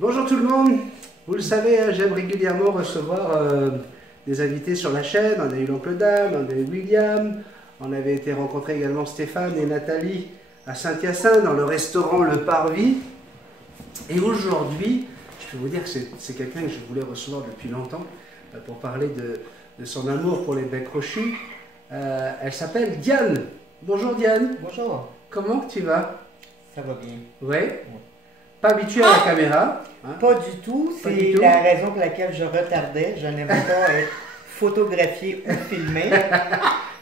Bonjour tout le monde. Vous le savez, hein, j'aime régulièrement recevoir des invités sur la chaîne. On a eu l'oncle Dame, on a eu William, on avait été rencontrer également Stéphane et Nathalie à Saint-Hyacinthe dans le restaurant Le Parvis. Et aujourd'hui, je peux vous dire que c'est quelqu'un que je voulais recevoir depuis longtemps pour parler de son amour pour les becs crochus. Elle s'appelle Diane. Bonjour Diane. Bonjour. Comment tu vas? Ça va bien. Ouais. Pas habitué à la caméra. Hein? Pas du tout. Pas C'est du tout. la raison pour laquelle je retardais. Je n'aimais pas être photographié ou filmé.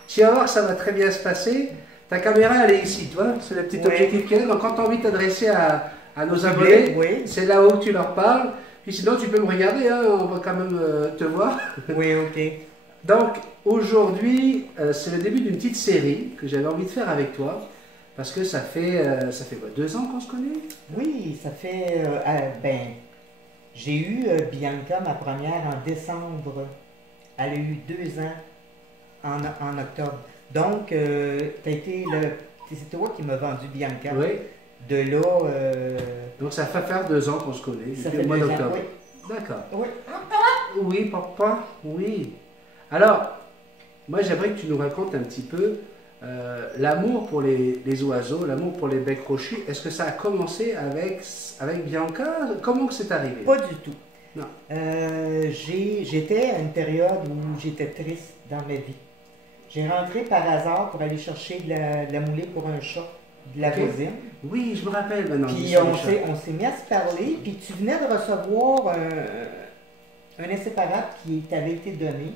Tu vas voir, ça va très bien se passer. Ta caméra, elle est ici, tu vois. C'est le petit Oui. objectif qu'elle a. Donc, quand tu as envie de t'adresser à nos abonnés, Oui. c'est là où tu leur parles. Puis sinon, tu peux me regarder, hein, on va quand même te voir. Oui, ok. Donc, aujourd'hui, c'est le début d'une petite série que j'avais envie de faire avec toi. Parce que ça fait quoi, 2 ans qu'on se connaît? Oui, ça fait. J'ai eu Bianca, ma première, en décembre. Elle a eu 2 ans en octobre. Donc, c'est toi qui m'as vendu Bianca. Oui. De là. Donc, ça fait faire 2 ans qu'on se connaît, Ça depuis fait le mois 2 ans. d'octobre. Oui. D'accord. Oui. Oui, papa, oui. Alors, moi j'aimerais que tu nous racontes un petit peu l'amour pour les oiseaux, l'amour pour les becs crochus. Est-ce que ça a commencé avec Bianca? Comment que c'est arrivé? Pas du tout. Non. J'étais à une période où j'étais triste dans ma vie. J'ai rentré par hasard pour aller chercher de la moulée pour un chat, de la Ok. voisine. Oui, je me rappelle maintenant. Puis l'histoire on du chat. s'est mis à se parler, puis tu venais de recevoir un inséparable qui t'avait été donné.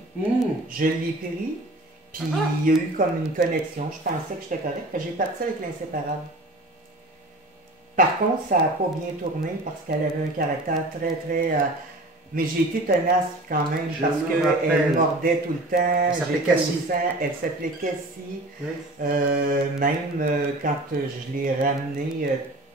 Je l'ai pris, puis il y a eu comme une connexion. Je pensais que j'étais correct, puis j'ai parti avec l'inséparable. Par contre, ça n'a pas bien tourné parce qu'elle avait un caractère très. Mais j'ai été tenace quand même Je parce me qu'elle rappelle. mordait tout le temps. Elle s'appelait J'étais au Cassie. sang, elle s'appelait Cassie. Oui. Quand je l'ai ramenée,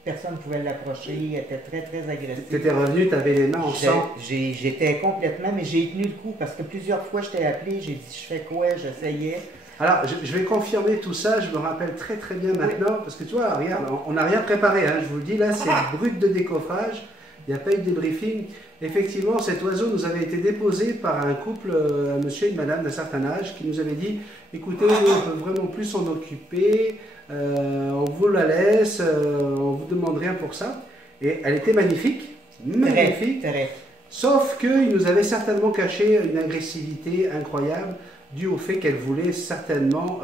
personne ne pouvait l'approcher. Elle était très agressive. Tu étais revenu, tu avais les mains en sang. J'étais complètement, mais j'ai tenu le coup parce que plusieurs fois je t'ai appelé, j'ai dit je fais quoi, j'essayais. Alors, je vais confirmer tout ça, je me rappelle très bien maintenant, parce que tu vois, regarde, on n'a rien préparé, hein, je vous le dis, là, c'est brut de décoffrage, il n'y a pas eu de débriefing. Effectivement, cet oiseau nous avait été déposé par un couple, un monsieur et une madame d'un certain âge, qui nous avait dit, écoutez, nous, on ne peut vraiment plus s'en occuper, on vous la laisse, on vous demande rien pour ça. Et elle était magnifique, magnifique. Très. Sauf qu'il nous avait certainement caché une agressivité incroyable due au fait qu'elle voulait certainement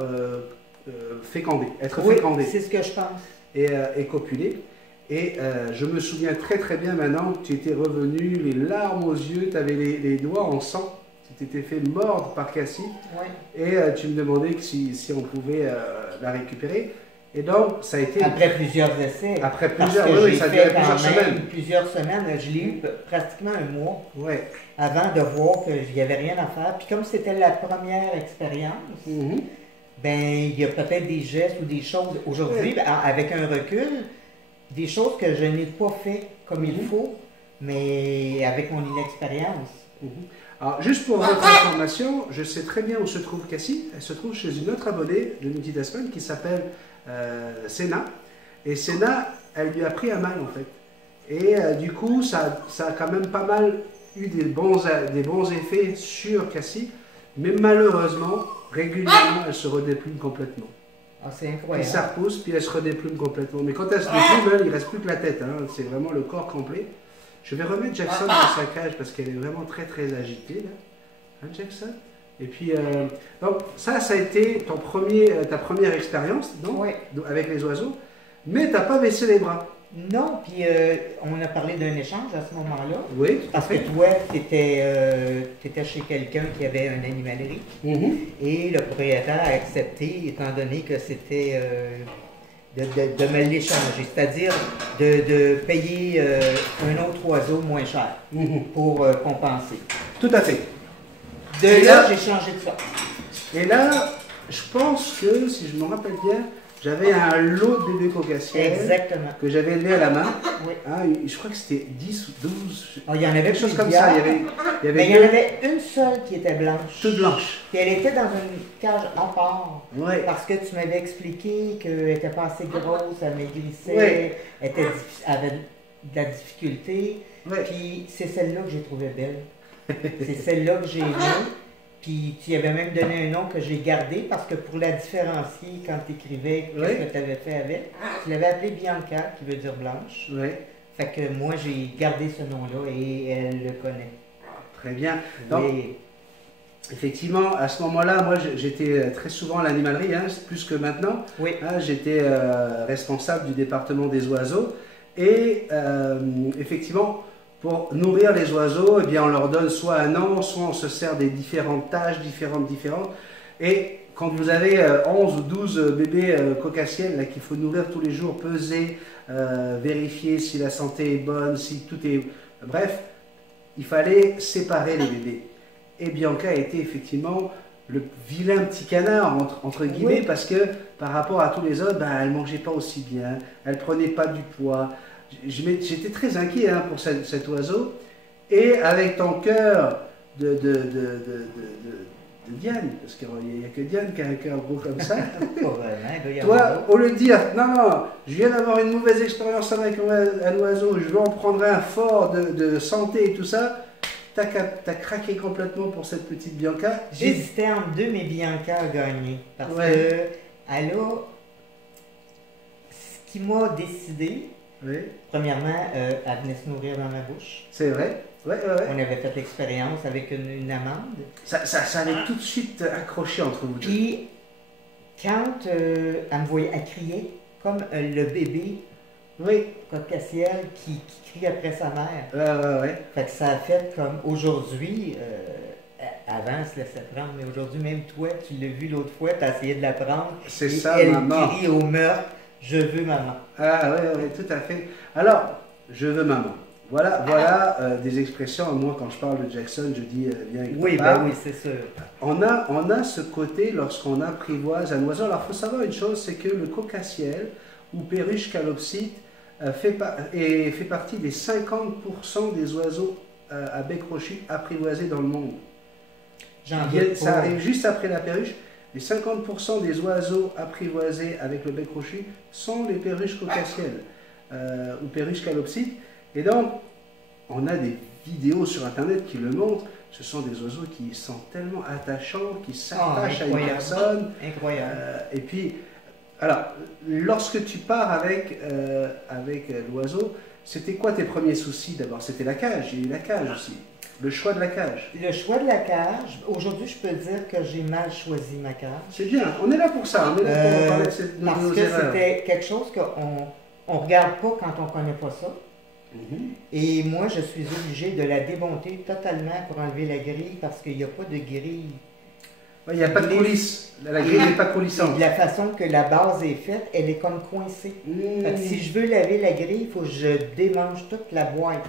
féconder, être Oui, fécondée c'est ce que je pense. et copuler. Et je me souviens très bien maintenant que tu étais revenu, les larmes aux yeux, tu avais les doigts en sang, tu t'étais fait mordre par Cassie Oui. et tu me demandais que si on pouvait la récupérer. Et donc, ça a été... Après plusieurs essais. Après Parce plusieurs, que oui, j'ai ça a fait duré quand plusieurs même semaines. plusieurs semaines. Je l'ai eu pratiquement un mois Ouais. avant de voir qu'il n'y avait rien à faire. Puis comme c'était la première expérience, Mhm. ben il y a peut-être des gestes ou des choses aujourd'hui, Oui. avec un recul, des choses que je n'ai pas fait comme il faut, mais avec mon inexpérience. Mhm. Alors, juste pour votre information, je sais très bien où se trouve Cassie. Elle se trouve chez une autre abonnée de Multitasman qui s'appelle Sénat. Et Sénat, elle lui a pris un mal en fait. Et du coup, ça a quand même pas mal eu des bons effets sur Cassie. Mais malheureusement, régulièrement, elle se redéplume complètement. Ah, c'est Puis incroyable. ça repousse, puis elle se redéplume complètement. Mais quand elle se déplume, elle, il ne reste plus que la tête. Hein. C'est vraiment le corps complet. Je vais remettre Jackson dans sa cage parce qu'elle est vraiment très agitée. Là. Hein, Jackson? Et puis, donc ça a été ta première expérience Oui. avec les oiseaux. Mais tu n'as pas baissé les bras. Non, puis on a parlé d'un échange à ce moment-là. Oui, tout à Parce que fait. toi, tu étais chez quelqu'un qui avait une animalerie Mhm. et le propriétaire a accepté, étant donné que c'était de me l'échanger, c'est-à-dire de payer un autre oiseau moins cher Mhm. pour compenser. Tout à fait. De Et là, là- j'ai changé de ça. Et là, je pense que, si je me rappelle bien, j'avais un lot de bébés cocassiennes Exactement. que j'avais élevé à la main. Oui. Hein, je crois que c'était 10 ou 12. Oh, il y en avait Quelque chose comme plusieurs, ça. Il y mais avait il y en avait une seule qui était blanche. toute blanche. Puis elle était dans une cage à part. Ouais. Parce que tu m'avais expliqué qu'elle n'était pas assez grosse, elle maigrissait, Ouais. elle avait de la difficulté. Ouais. Puis c'est celle-là que j'ai trouvée belle. C'est celle-là que j'ai aimée. Puis tu y avais même donné un nom que j'ai gardé parce que pour la différencier quand tu écrivais qu'est-ce que tu avais fait avec, tu l'avais appelée Bianca, qui veut dire blanche. Ouais. Fait que moi j'ai gardé ce nom-là et elle le connaît. Très bien. Donc, effectivement, à ce moment-là, moi j'étais très souvent à l'animalerie, hein, plus que maintenant. Oui. Hein, j'étais responsable du département des oiseaux. Et effectivement, pour nourrir les oiseaux, eh bien, on leur donne soit un an, soit on se sert des différentes tâches différentes. Et quand vous avez 11 ou 12 bébés cocassiels qu'il faut nourrir tous les jours, peser, vérifier si la santé est bonne, si tout est... Bref, il fallait séparer les bébés. Et Bianca a été effectivement le vilain petit canard, entre guillemets, parce que par rapport à tous les autres, elle ne mangeait pas aussi bien, elle ne prenait pas du poids. J'étais très inquiet pour cet oiseau. Et avec ton cœur de Diane, parce qu'il n'y a que Diane qui a un cœur gros comme ça. Toi, au lieu de dire, non, je viens d'avoir une mauvaise expérience avec un oiseau, je veux en prendre un fort de santé et tout ça, t'as craqué complètement pour cette petite Bianca. J'hésitais entre deux, mais Bianca a gagné. Parce que elle a... Ce qui m'a décidé, premièrement, elle venait se nourrir dans ma bouche. C'est vrai. Ouais. On avait fait l'expérience avec une amande. Ça avait tout de suite accroché entre vous deux. Puis, quand elle me voyait, elle criait comme le bébé cocassiel qui crie après sa mère. Ouais. Fait que ça a fait comme aujourd'hui, avant elle se laissait prendre, mais aujourd'hui, même toi, tu l'as vu l'autre fois, tu as essayé de la prendre. C'est ça, elle maman. crie au meurtre, je veux maman. Ah ouais, tout à fait. Alors, je veux maman. Voilà des expressions. Moi, quand je parle de Jackson, je dis viens avec papa. Oui, c'est sûr. On a ce côté lorsqu'on apprivoise un oiseau. Alors, il faut savoir une chose, c'est que le cocassiel ou perruche calopsite fait partie des 50% des oiseaux à bec crochu apprivoisés dans le monde. Ça arrive juste après la perruche. Les 50% des oiseaux apprivoisés avec le bec crochu sont les perruches cocassielles ou perruches calopsites. Et donc, on a des vidéos sur Internet qui le montrent. Ce sont des oiseaux qui sont tellement attachants, qui s'attachent à une personne. Incroyable. Et puis, alors, lorsque tu pars avec l'oiseau, c'était quoi tes premiers soucis d'abord? C'était la cage, il y a eu la cage aussi. Le choix de la cage. Le choix de la cage, aujourd'hui, je peux dire que j'ai mal choisi ma cage. C'est bien, on est là pour ça, on est là pour parler de parce nos que erreurs. c'était quelque chose qu'on ne regarde pas quand on ne connaît pas ça. Et moi, je suis obligé de la démonter totalement pour enlever la grille parce qu'il n'y a pas de grille. Il n'y a pas de coulisses. La grille n'est pas coulissante. De la façon que la base est faite, elle est comme coincée. Fait que si je veux laver la grille, il faut que je démange toute la boîte.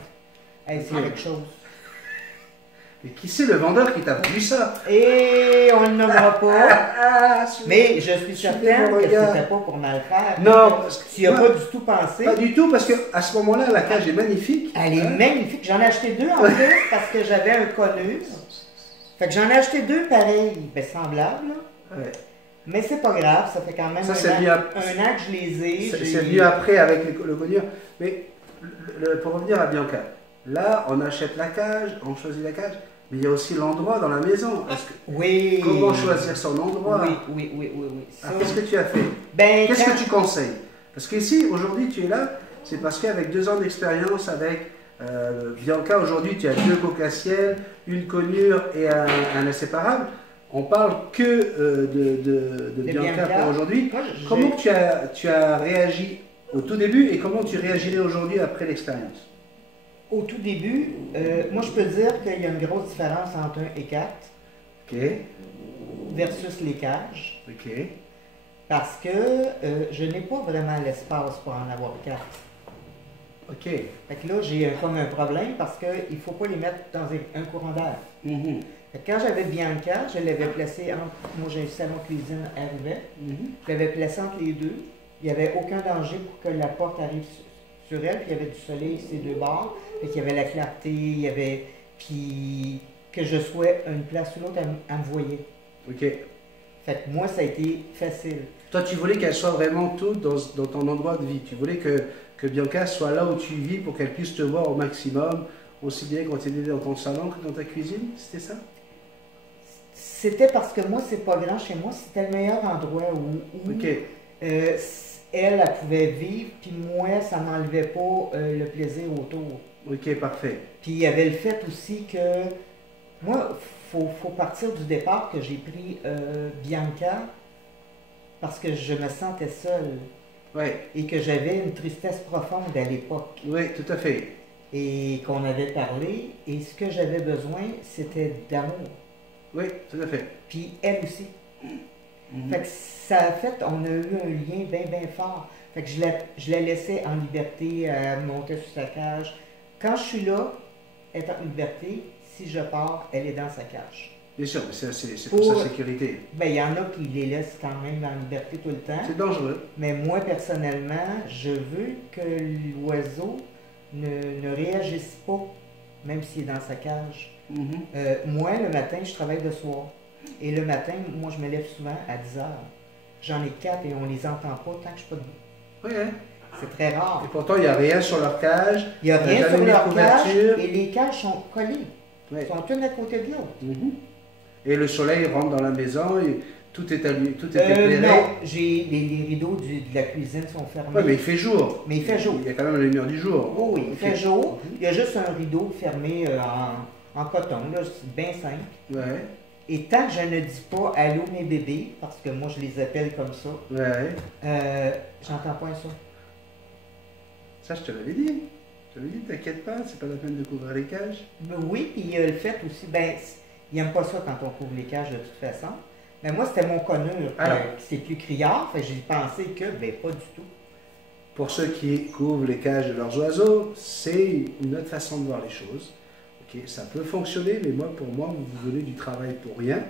C'est quelque chose. Mais qui c'est le vendeur qui t'a vendu ça? Et on ne le nommera pas. Mais je suis certaine que c'était pas pour mal faire. Non. Tu n'y as pas du tout pensé. Pas du tout, parce qu'à ce moment-là, la cage est magnifique. Elle est magnifique. J'en ai acheté deux en plus parce que j'avais un conus. Fait que j'en ai acheté deux pareils, semblables. Ouais. Mais c'est pas grave, ça fait quand même ça, un an que je les ai. C'est venu après avec le conure. Mais pour revenir à Bianca, là, on achète la cage, on choisit la cage. Mais il y a aussi l'endroit dans la maison. Comment choisir son endroit? Oui. Qu'est-ce que tu as fait? Qu'est-ce que tu conseilles? Parce qu'ici, aujourd'hui, tu es là, c'est parce qu'avec 2 ans d'expérience avec Bianca, aujourd'hui, tu as 2 cocassiels, une conure et un inséparable. On parle que de Bianca pour aujourd'hui. Comment tu as réagi au tout début et comment tu réagirais aujourd'hui après l'expérience? Au tout début, moi je peux dire qu'il y a une grosse différence entre 1 et 4 versus les cages. Parce que je n'ai pas vraiment l'espace pour en avoir 4. Fait que là, j'ai comme un problème parce qu'il ne faut pas les mettre dans un courant d'air. Quand j'avais Bianca, je l'avais placée entre... Moi j'ai un salon cuisine à Rivet. Je l'avais placée entre les deux. Il n'y avait aucun danger pour que la porte arrive sur elle. Puis il y avait du soleil ces 2 bords. Fait qu'il y avait la clarté, il y avait... Puis que je sois à une place ou l'autre, elle me voyait. Fait que moi, ça a été facile. Toi, tu voulais qu'elle soit vraiment toute dans ton endroit de vie. Tu voulais que que Bianca soit là où tu vis pour qu'elle puisse te voir au maximum, aussi bien quand tu es dans ton salon que dans ta cuisine? C'était ça? C'était parce que moi, c'est pas grand chez moi, c'était le meilleur endroit où Ok. elle pouvait vivre, puis moi, ça m'enlevait pas le plaisir autour. Ok, parfait. Puis il y avait le fait aussi que moi, faut partir du départ que j'ai pris Bianca parce que je me sentais seule Ouais. et que j'avais une tristesse profonde à l'époque Oui, tout à fait. et qu'on avait parlé et ce que j'avais besoin, c'était d'amour. Oui, tout à fait. Puis elle aussi. Mhm. Fait que ça a fait, on a eu un lien bien, bien fort. Fait que je la laissais en liberté, elle montait sur sa cage. Quand je suis là, elle est en liberté. Si je pars, elle est dans sa cage. Bien sûr, mais c'est pour sa sécurité. Ben, il y en a qui les laissent quand même en liberté tout le temps. C'est dangereux. Mais moi, personnellement, je veux que l'oiseau ne réagisse pas, même s'il est dans sa cage. Mhm. Moi, le matin, je travaille le soir. Et le matin, moi, je me lève souvent à 10 heures. J'en ai 4 et on les entend pas tant que je suis pas debout. Oui, hein? C'est très rare. Et pourtant, il n'y a rien sur leur cage. Il n'y a rien sur mis de leur cage couverture. et les cages sont collées. Ouais. Ils sont toutes à côté de l'autre. Mhm. Et le soleil rentre dans la maison et tout est allumé, tout est éclairé. Non, les rideaux de la cuisine sont fermés. Oui, mais il fait jour. Mais il fait jour. Il y a quand même la lumière du jour. Oh oui, il Ok. fait jour. Il y a juste un rideau fermé en coton, là, c'est bien simple. Ouais, Et tant que je ne dis pas allô mes bébés, parce que moi je les appelle comme ça, ouais. j'entends pas ça. Ça, je te l'avais dit. Je te l'avais dit, t'inquiète pas, c'est pas la peine de couvrir les cages. Mais oui, puis il y a le fait aussi, ben, il n'aime pas ça quand on couvre les cages de toute façon. Mais moi, c'était mon connure Alors. qui c'est plus criard, fait que j'ai pensé que, ben, pas du tout. Pour ceux qui couvrent les cages de leurs oiseaux, c'est une autre façon de voir les choses. Ok, ça peut fonctionner, mais pour moi, vous vous donnez du travail pour rien,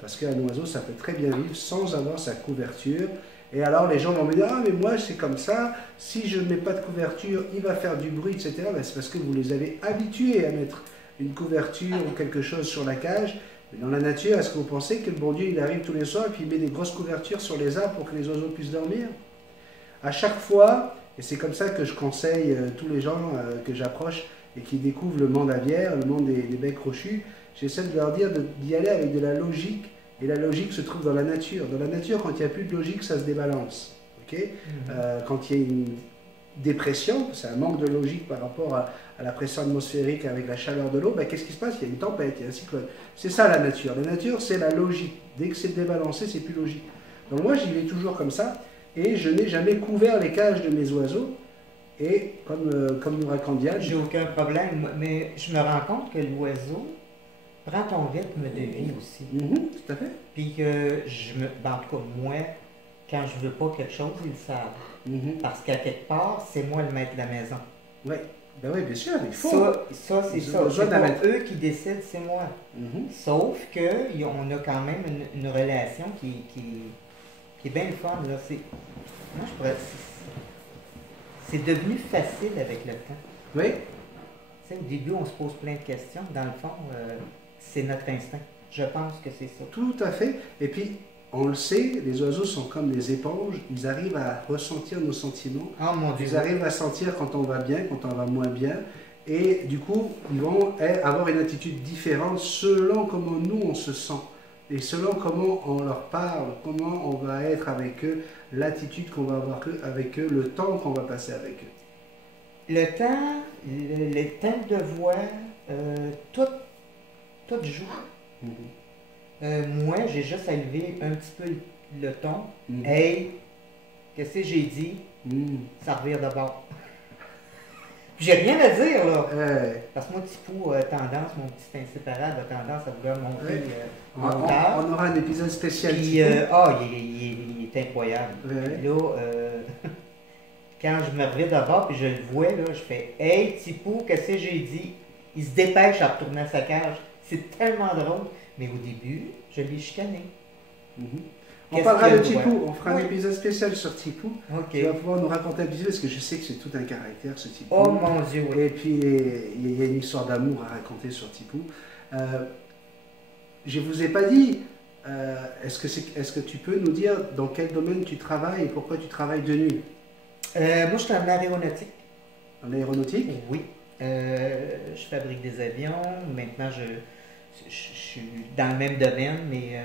parce qu'un oiseau, ça peut très bien vivre sans avoir sa couverture. Et alors, les gens vont me dire, ah, mais moi, c'est comme ça, si je ne mets pas de couverture, il va faire du bruit, etc. Ben, c'est parce que vous les avez habitués à mettre une couverture ou quelque chose sur la cage. Mais dans la nature, est-ce que vous pensez que le bon Dieu, il arrive tous les soirs et puis il met des grosses couvertures sur les arbres pour que les oiseaux puissent dormir? À chaque fois, et c'est comme ça que je conseille tous les gens que j'approche et qui découvrent le monde aviaire, le monde des becs crochus, j'essaie de leur dire d'y aller avec de la logique. Et la logique se trouve dans la nature. Dans la nature, quand il n'y a plus de logique, ça se débalance. Okay? Quand il y a une dépression, c'est un manque de logique par rapport à la pression atmosphérique avec la chaleur de l'eau, ben, qu'est-ce qui se passe? Il y a une tempête, il y a un cyclone. C'est ça la nature. La nature, c'est la logique. Dès que c'est débalancé, c'est plus logique. Donc moi, j'y vais toujours comme ça. Et je n'ai jamais couvert les cages de mes oiseaux. Et comme nous raconte Diane... J'ai aucun problème, mais je me rends compte que l'oiseau prend ton rythme de vie aussi. Tout à fait. Puis que ben, en tout cas, moi, quand je veux pas quelque chose, ils le savent. Parce qu'à quelque part, c'est moi le maître de la maison. Oui, ben oui, bien sûr, il faut. Ça c'est ça. C'est pas eux qui décident, c'est moi. Sauf qu'on a quand même une relation qui est bien le fun. Là. Moi, c'est devenu facile avec le temps. Oui. Tu sais, au début, on se pose plein de questions. Dans le fond, c'est notre instinct. Je pense que c'est ça. Tout à fait. Et puis, on le sait, les oiseaux sont comme des éponges. Ils arrivent à ressentir nos sentiments. Oh mon Dieu. Ils arrivent à sentir quand on va bien, quand on va moins bien. Et du coup, ils vont avoir une attitude différente selon comment nous, on se sent. Et selon comment on leur parle, comment on va être avec eux, l'attitude qu'on va avoir avec eux, le temps qu'on va passer avec eux. Le temps, les teintes de voix, tout joue. Moi, j'ai juste à élever un petit peu le ton. Hey, qu'est-ce que j'ai dit? Ça revient d'abord. J'ai rien à dire, là. Parce que moi, Tipou a tendance, mon petit inséparable a tendance à vouloir monter en tard. On aura un épisode spécial. Puis, il est incroyable. Puis là, quand je me reviens d'abord, puis je le vois, là, je fais « Hey, Tipou, qu'est-ce que j'ai dit? » Il se dépêche à retourner à sa cage. C'est tellement drôle. Mais au début, je l'ai chicané. On parlera de Tipou, on fera un épisode spécial sur Tipou. Tu vas pouvoir nous raconter un petit peu, parce que je sais que c'est tout un caractère, ce Tipou. Oh mon Dieu, oui. Et puis, il y a une histoire d'amour à raconter sur Tipou. Je ne vous ai pas dit, est-ce que tu peux nous dire dans quel domaine tu travailles et pourquoi tu travailles de nuit? Moi, je suis en aéronautique. En aéronautique? Oui. Je fabrique des avions. Maintenant, je suis dans le même domaine, mais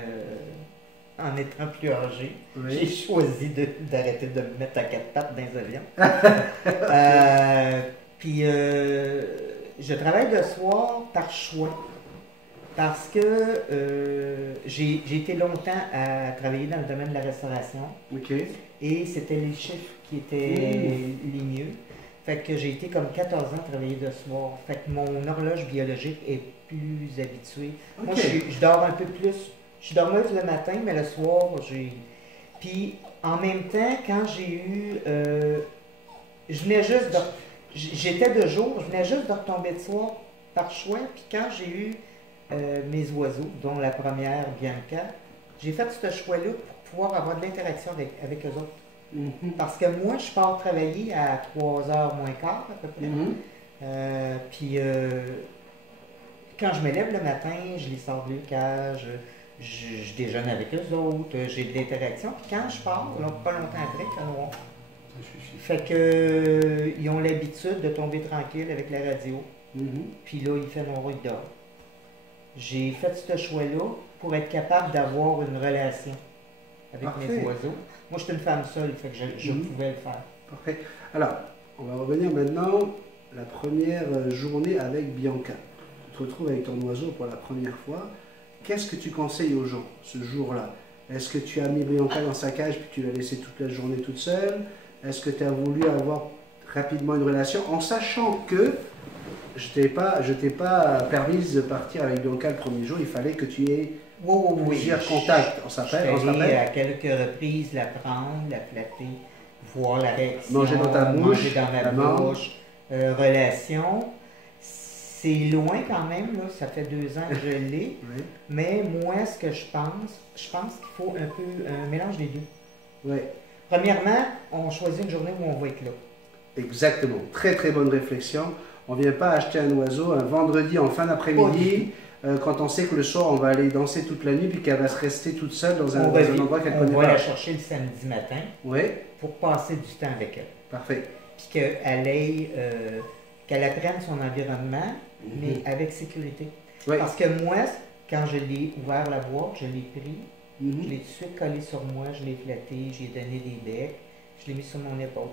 en étant plus âgé, Oui. j'ai choisi d'arrêter de me mettre à quatre pattes dans les avions. Puis, je travaille le soir par choix. Parce que j'ai été longtemps à travailler dans le domaine de la restauration. Ok. Et c'était les chiffres qui étaient les mieux. Fait que j'ai été comme 14 ans travailler de soir. Fait que mon horloge biologique est plus habituée. Ok. Moi, je dors un peu plus. Je suis dormeuse le matin, mais le soir, j'ai... Puis, en même temps, quand j'ai eu... je venais juste de... J'étais de jour, je venais juste de retomber de soir par choix. Puis quand j'ai eu mes oiseaux, dont la première, Bianca, j'ai fait ce choix-là pour pouvoir avoir de l'interaction avec eux autres. Mhm. Parce que moi, je pars travailler à 3h moins quart, à peu près. Puis quand je me lève le matin, je les sors de cage, je déjeune avec eux autres, j'ai de l'interaction. Puis quand je pars, là, pas longtemps après, il fait noir. Fait que ils ont l'habitude de tomber tranquille avec la radio. Puis là, il fait noir, ils dorment. J'ai fait ce choix-là pour être capable d'avoir une relation avec mes oiseaux. Moi, je suis une femme seule, fait que je pouvais le faire. Parfait. Alors, on va revenir maintenant la première journée avec Bianca. Tu te retrouves avec ton oiseau pour la première fois. Qu'est-ce que tu conseilles aux gens ce jour-là? Est-ce que tu as mis Bianca dans sa cage puis tu l'as laissée toute la journée toute seule? Est-ce que tu as voulu avoir rapidement une relation en sachant que je t'ai pas permise de partir avec Bianca le premier jour, il fallait que tu aies plusieurs contacts. On s'appelle. À quelques reprises la prendre, la flatter, voir la réaction. Manger dans ta bouche. Manger dans ma bouche. Relation. C'est loin quand même, là, ça fait 2 ans que je l'ai. Oui. Mais moi, ce que je pense qu'il faut un peu un mélange des deux. Oui. Premièrement, on choisit une journée où on va être là. Exactement. Très très bonne réflexion. On ne vient pas acheter un oiseau un vendredi en fin d'après-midi quand on sait que le soir on va aller danser toute la nuit puis qu'elle va se rester toute seule dans un endroit qu'elle connaît pas. On va la chercher le samedi matin pour passer du temps avec elle. Parfait. Puis qu'elle apprenne son environnement, mais avec sécurité. Oui. Parce que moi, quand je l'ai ouvert la boîte, je l'ai pris, je l'ai tout de suite collé sur moi, je l'ai flatté, j'ai donné des becs, je l'ai mis sur mon épaule.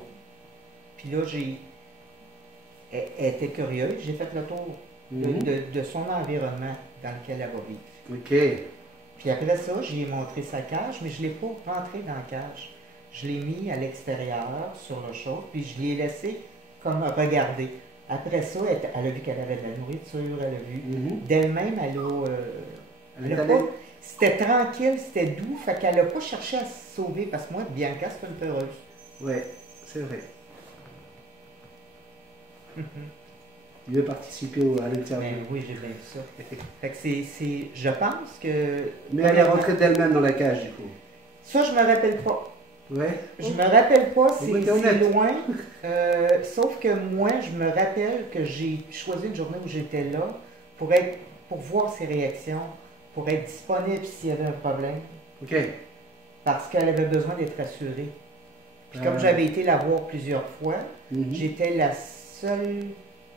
Puis là, elle était curieuse, j'ai fait le tour de son environnement dans lequel elle va vivre. OK. Puis après ça, j'ai montré sa cage, mais je ne l'ai pas rentré dans la cage. Je l'ai mis à l'extérieur, sur le show, puis je l'ai laissé comme regarder. Après ça, elle a vu qu'elle avait de la nourriture, elle a vu. D'elle-même, elle a pas... C'était tranquille, c'était doux, fait qu'elle n'a pas cherché à se sauver, parce que moi, Bianca, c'est une peureuse. Oui, c'est vrai. Il veut participer à l'interview. Ben oui, j'ai bien vu ça. Fait que je pense que... Mais elle est rentrée d'elle-même dans la cage, du coup. Ça, je me rappelle pas. Ouais. Je me rappelle pas, c'est honnête. loin. Sauf que moi, je me rappelle que j'ai choisi une journée où j'étais là pour voir ses réactions, pour être disponible s'il y avait un problème. OK. Parce qu'elle avait besoin d'être rassurée. Puis comme j'avais été la voir plusieurs fois, j'étais la seule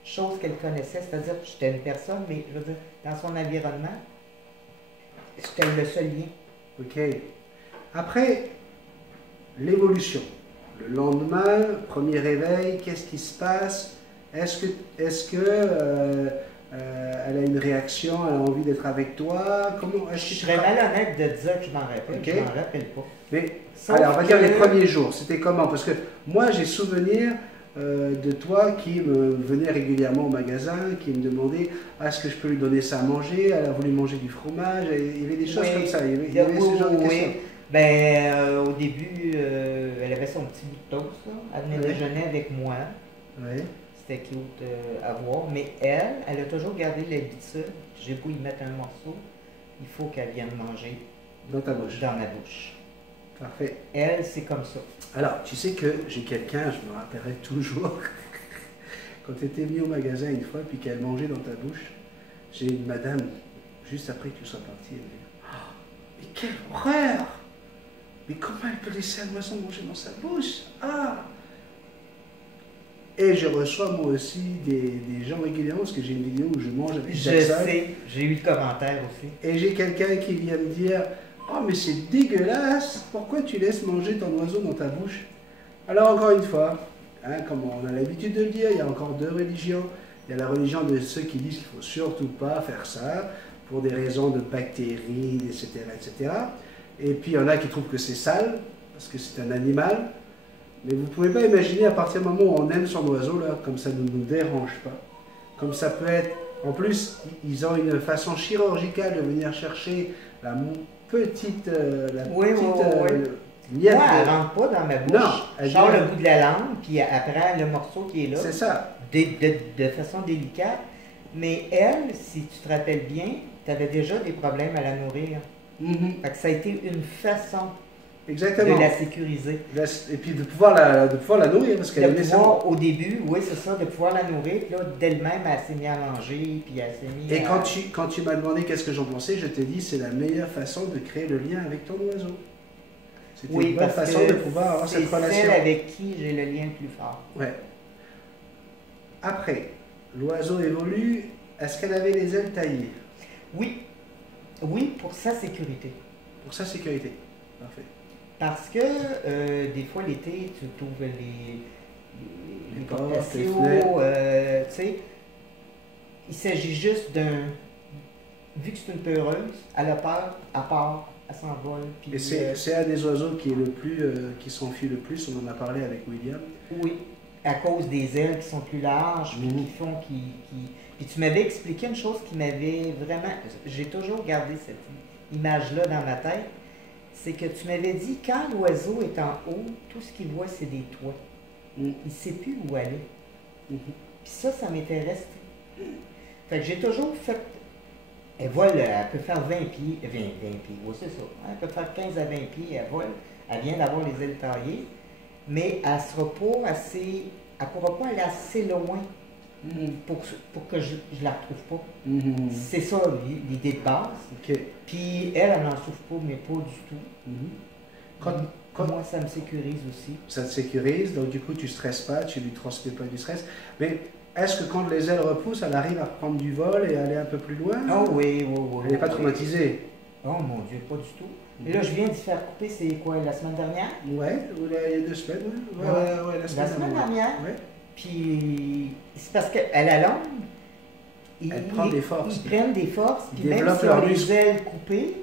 chose qu'elle connaissait, c'est-à-dire que j'étais une personne, mais je veux dire, dans son environnement, c'était le seul lien. OK. Après, l'évolution. Le lendemain, premier réveil, qu'est-ce qui se passe? Est-ce que elle a une réaction, elle a envie d'être avec toi? Je serais malhonnête de dire que je m'en rappelle, je m'en rappelle pas. Mais, alors, on va dire les premiers jours, c'était comment? Parce que moi, j'ai souvenir de toi qui me venait régulièrement au magasin, qui me demandait est-ce que je peux lui donner ça à manger? Elle a voulu manger du fromage, il y avait des choses comme ça, il y avait ce genre de questions. Ben, au début, elle avait son petit bout de toast, là. Elle venait déjeuner avec moi. Oui. C'était cute à voir. Mais elle a toujours gardé l'habitude, j'ai beau y mettre un morceau, il faut qu'elle vienne manger dans ta bouche. Dans ma bouche. Parfait. Elle, c'est comme ça. Alors, tu sais que j'ai quelqu'un, je me rappellerai toujours, quand tu étais venu au magasin une fois, puis qu'elle mangeait dans ta bouche, j'ai une madame, juste après que tu sois parti, elle m'a dit oh, mais quelle horreur! Mais comment elle peut laisser un oiseau manger dans sa bouche? Ah! Et je reçois moi aussi des gens régulièrement, parce que j'ai une vidéo où je mange avec Jackson. Je sais, j'ai eu le commentaire aussi. Et j'ai quelqu'un qui vient me dire « Oh mais c'est dégueulasse, pourquoi tu laisses manger ton oiseau dans ta bouche ?» Alors encore une fois, hein, comme on a l'habitude de le dire, il y a encore deux religions. Il y a la religion de ceux qui disent qu'il ne faut surtout pas faire ça, pour des raisons de bactéries, etc., etc. Et puis il y en a qui trouvent que c'est sale, parce que c'est un animal. Mais vous ne pouvez pas imaginer à partir du moment où on aime son oiseau, là, comme ça ne nous dérange pas. Comme ça peut être... En plus, ils ont une façon chirurgicale de venir chercher la petite... miette. Moi, elle ne rentre pas dans ma bouche. Non, je sors le bout de la langue, puis après le morceau qui est là. C'est ça. De façon délicate. Mais elle, si tu te rappelles bien, tu avais déjà des problèmes à la nourrir. Fait que ça a été une façon Exactement. de la sécuriser. Et puis de pouvoir la nourrir, parce qu'elle est au début, oui, c'est ça, de pouvoir la nourrir. Puis là, d'elle-même, elle s'est mise à manger, puis elle s'est mise Et quand tu m'as demandé qu'est-ce que j'en pensais, je t'ai dit c'est la meilleure façon de créer le lien avec ton oiseau. C'était une bonne façon de pouvoir avoir cette relation. C'est celle avec qui j'ai le lien le plus fort. Ouais. Après, l'oiseau évolue. Est-ce qu'elle avait les ailes taillées? Oui. Oui, pour sa sécurité. Pour sa sécurité. Parfait. Parce que des fois, l'été, tu trouves les portes, les fenêtres. Tu sais, il s'agit juste d'un... Vu que c'est une peureuse, elle a peur, elle part, elle s'envole. Et c'est un des oiseaux qui est le plus, qui s'enfuit le plus. On en a parlé avec William. Oui, à cause des ailes qui sont plus larges, puis qui font... Puis tu m'avais expliqué une chose qui m'avait vraiment... J'ai toujours gardé cette image-là dans ma tête. C'est que tu m'avais dit, quand l'oiseau est en haut, tout ce qu'il voit, c'est des toits. Il ne sait plus où aller. Puis ça m'était resté. Fait que j'ai toujours fait... Elle vole, elle peut faire 20 pieds, 20 pieds, oui c'est ça. Elle peut faire 15 à 20 pieds, elle vole. Elle vient d'avoir les ailes taillées, mais elle ne sera pas assez... Elle ne pourra pas aller assez loin pour que je ne la retrouve pas. C'est ça l'idée de base. Puis elle n'en souffre pas, mais pas du tout. Moi, ça me sécurise aussi. Ça te sécurise, donc du coup, tu ne stresses pas, tu ne lui transmets pas du stress. Mais est-ce que quand les ailes repoussent, elle arrive à prendre du vol et aller un peu plus loin? Oh oui. Elle n'est pas traumatisée? Oh mon Dieu, pas du tout. Et là, je viens d'y faire couper, c'est quoi, la semaine dernière? Ouais, il y a 2 semaines. Ouais, la semaine dernière. Ouais. Puis, c'est parce qu'à la longue, ils prennent des forces, puis même si on les ailes coupées,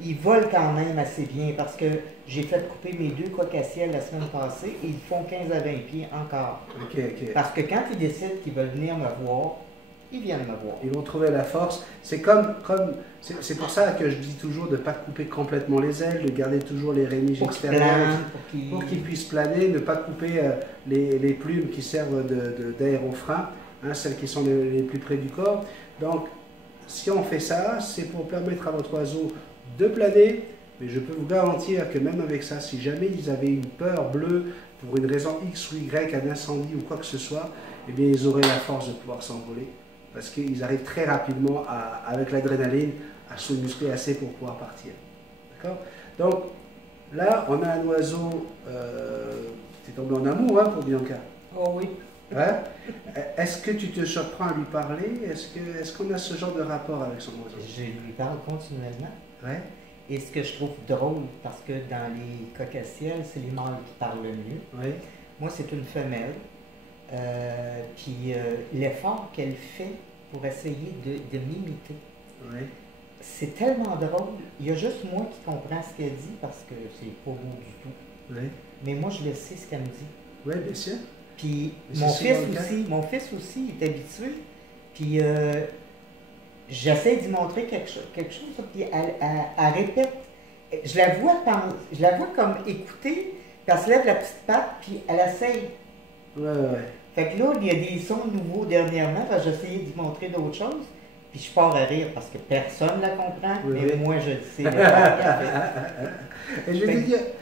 ils volent quand même assez bien, parce que j'ai fait couper mes 2 coq-à-ciel la semaine passée, et ils font 15 à 20 pieds encore. Parce que quand ils décident qu'ils veulent venir me voir, ils viennent me voir. Ils vont trouver la force. C'est c'est pour ça que je dis toujours de ne pas couper complètement les ailes, de garder toujours les rémiges extérieures pour qu'ils puissent planer, ne pas couper les plumes qui servent d'aérofrein, celles qui sont les plus près du corps. Donc, si on fait ça, c'est pour permettre à votre oiseau de planer, mais je peux vous garantir que même avec ça, si jamais ils avaient une peur bleue pour une raison X ou Y, un incendie ou quoi que ce soit, eh bien ils auraient la force de pouvoir s'envoler. Parce qu'ils arrivent très rapidement, avec l'adrénaline, à se muscler assez pour pouvoir partir. D'accord? Donc, là, on a un oiseau... tu es tombé en amour pour Bianca. Oh oui. Ouais? Est-ce que tu te surprends à lui parler? Est-ce qu'on a ce genre de rapport avec son oiseau? Je lui parle continuellement. Ouais. Et ce que je trouve drôle, parce que dans les coq-à-ciel, c'est les mâles qui parlent le mieux. Ouais. Moi, c'est une femelle. Puis l'effort qu'elle fait pour essayer de m'imiter, c'est tellement drôle. Il y a juste moi qui comprends ce qu'elle dit parce que c'est pas beau du tout. Mais moi, je le sais ce qu'elle me dit. Oui, bien sûr. Puis mon fils aussi est habitué. Puis j'essaie d'y montrer quelque chose, puis elle répète. Je la vois comme écouter, puis elle se lève la petite patte, puis elle essaye. Ouais. Fait que là, il y a des sons nouveaux dernièrement, j'ai essayé d'y montrer d'autres choses, puis je pars à rire parce que personne ne la comprend, mais moi je le sais.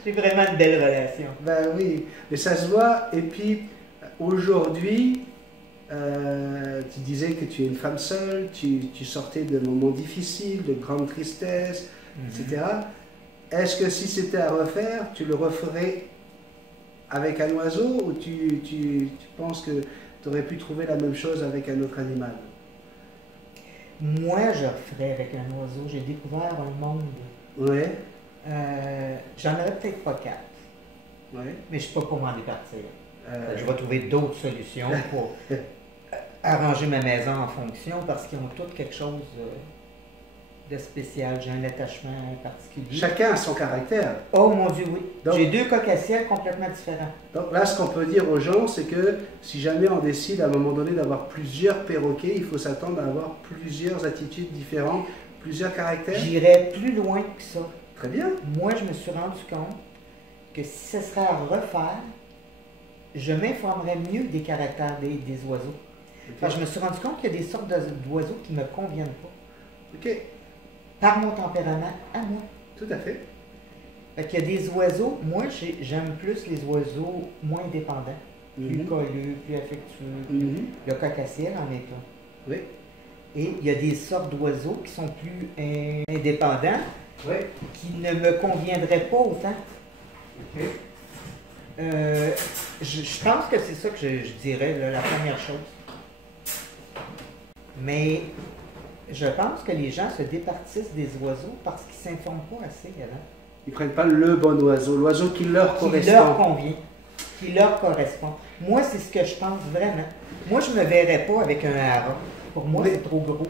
C'est vraiment une belle relation. Ben oui, mais ça se voit, et puis aujourd'hui, tu disais que tu es une femme seule, tu sortais de moments difficiles, de grandes tristesses, etc. Est-ce que si c'était à refaire, tu le referais avec un oiseau ou tu penses que tu aurais pu trouver la même chose avec un autre animal? Moi, je referais avec un oiseau. J'ai découvert un monde. Oui. J'en aurais peut-être pas 4. Oui. Mais je ne suis pas pour m'en départir. Je vais trouver d'autres solutions pour arranger ma maison en fonction parce qu'ils ont tous quelque chose de spécial. J'ai un attachement particulier. Chacun a son caractère. Oh mon Dieu, oui. Donc, j'ai 2 cocassiels complètement différents. Donc là, ce qu'on peut dire aux gens, c'est que si jamais on décide à un moment donné d'avoir plusieurs perroquets, il faut s'attendre à avoir plusieurs attitudes différentes, plusieurs caractères. J'irais plus loin que ça. Très bien. Moi, je me suis rendu compte que si ce serait à refaire, je m'informerais mieux des caractères des oiseaux. Okay. Je me suis rendu compte qu'il y a des sortes d'oiseaux qui ne me conviennent pas. OK. Par mon tempérament à moi. Tout à fait. Il y a des oiseaux, moi j'aime plus les oiseaux moins dépendants, plus colleux, plus affectueux. Le cocassiel en est un. Oui. Et il y a des sortes d'oiseaux qui sont plus indépendants, qui ne me conviendraient pas autant. Okay. Je pense que c'est ça que je dirais, là, la première chose. Mais je pense que les gens se départissent des oiseaux parce qu'ils ne s'informent pas assez avant. Ils ne prennent pas le bon oiseau, l'oiseau qui leur correspond. Qui leur convient, qui leur correspond. Moi, c'est ce que je pense vraiment. Moi, je ne me verrais pas avec un hara. Pour moi, c'est trop gros.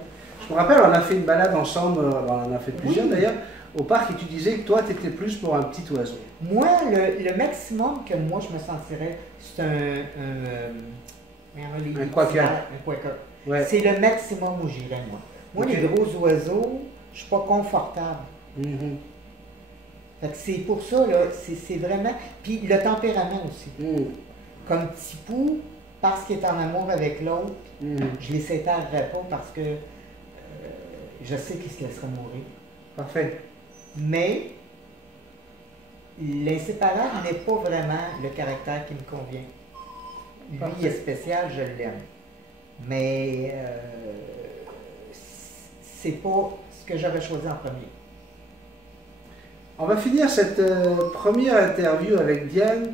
Je me rappelle, on a fait une balade ensemble, on en a fait plusieurs d'ailleurs, au parc, et tu disais que toi, tu étais plus pour un petit oiseau. Moi, le maximum que moi, je me sentirais, c'est un quaker. Un quaker. Ouais. C'est le maximum où j'irais, moi. Moi, les gros oiseaux, je ne suis pas confortable. Fait que c'est pour ça, là, c'est vraiment... Puis le tempérament aussi. Comme Tipou, parce qu'il est en amour avec l'autre, je ne les séparerais pas parce que je sais qu'il se laisserait mourir. Parfait. Mais l'inséparable n'est pas vraiment le caractère qui me convient. Lui, il est spécial, je l'aime. Mais c'est pas ce que j'aurais choisi en premier. On va finir cette première interview avec Diane,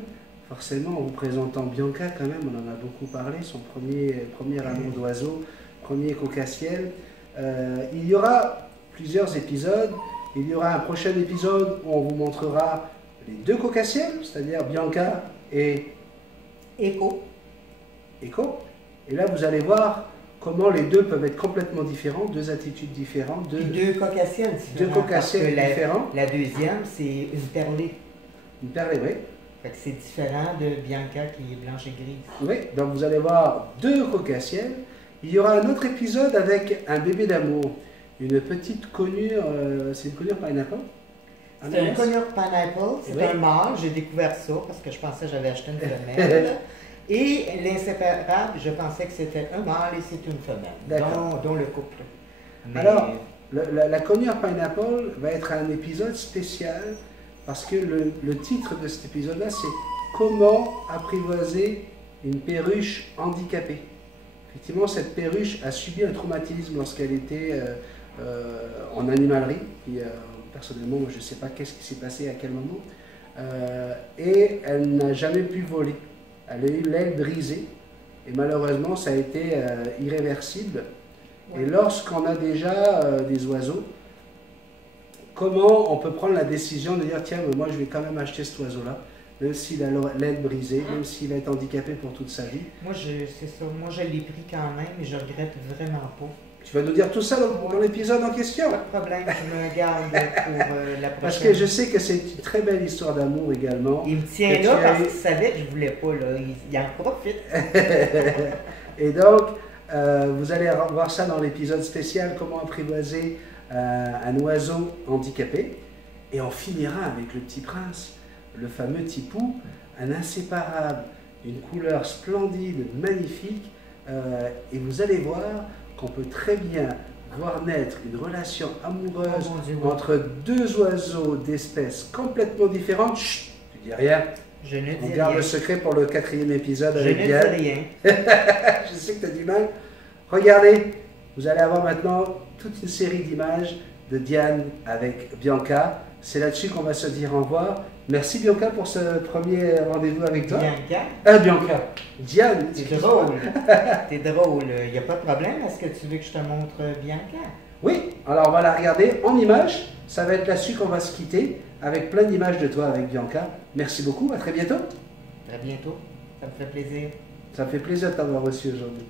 forcément en vous présentant Bianca quand même, on en a beaucoup parlé, son premier amour d'oiseau, premier cocassiel. Il y aura plusieurs épisodes, il y aura un prochain épisode où on vous montrera les 2 cocassiels, c'est-à-dire Bianca et Echo. Et là vous allez voir comment les 2 peuvent être complètement différents, 2 attitudes différentes. 2 cocassiels différents. 2 cocassiels différents. La deuxième, c'est une perlée. Une perlée, oui. Fait que c'est différent de Bianca qui est blanche et grise. Oui, donc vous allez voir 2 cocassiels. Il y aura un autre épisode avec un bébé d'amour. Une petite conure, c'est une conure pineapple? C'est un conure pineapple, c'est un mâle, j'ai découvert ça parce que je pensais que j'avais acheté une femelle. Et l'inséparable, je pensais que c'était un mâle et c'est une femelle, dont le couple. Mais... Alors, la conure pineapple va être un épisode spécial parce que le titre de cet épisode-là, c'est « Comment apprivoiser une perruche handicapée ». Effectivement, cette perruche a subi un traumatisme lorsqu'elle était en animalerie. Et, personnellement, je ne sais pas qu'est-ce qui s'est passé à quel moment. Et elle n'a jamais pu voler. Elle a eu l'aile brisée. Et malheureusement, ça a été irréversible. Ouais. Et lorsqu'on a déjà des oiseaux, comment on peut prendre la décision de dire « Tiens, moi, je vais quand même acheter cet oiseau-là » même s'il a l'aile brisée, même s'il est handicapé pour toute sa vie. Moi, c'est ça. Moi, je l'ai pris quand même, mais je regrette vraiment pas. Tu vas nous dire tout ça dans l'épisode en question? Pas de problème, je me garde pour la prochaine. Parce que je sais que c'est une très belle histoire d'amour également. Il me tient là parce qu'il savait que je voulais pas, là. Il en profite. Et donc, vous allez voir ça dans l'épisode spécial, comment apprivoiser un oiseau handicapé. Et on finira avec le petit prince, le fameux Tipou, un inséparable, d'une couleur splendide, magnifique, et vous allez voir qu'on peut très bien voir naître une relation amoureuse entre 2 oiseaux d'espèces complètement différentes. Chut, tu dis rien. Je ne dis rien. On garde le secret pour le 4e épisode avec Diane. Je ne dis rien. Je sais que tu as du mal. Regardez, vous allez avoir maintenant toute une série d'images de Diane avec Bianca. C'est là-dessus qu'on va se dire au revoir. Merci Bianca pour ce premier rendez-vous avec toi. Bianca? Bianca. Diane. T'es drôle. T'es drôle. Il n'y a pas de problème. Est-ce que tu veux que je te montre Bianca? Oui, alors on va la regarder en images. Ça va être là-dessus qu'on va se quitter avec plein d'images de toi avec Bianca. Merci beaucoup, à très bientôt. Très bientôt. Ça me fait plaisir. Ça me fait plaisir de t'avoir reçu aujourd'hui.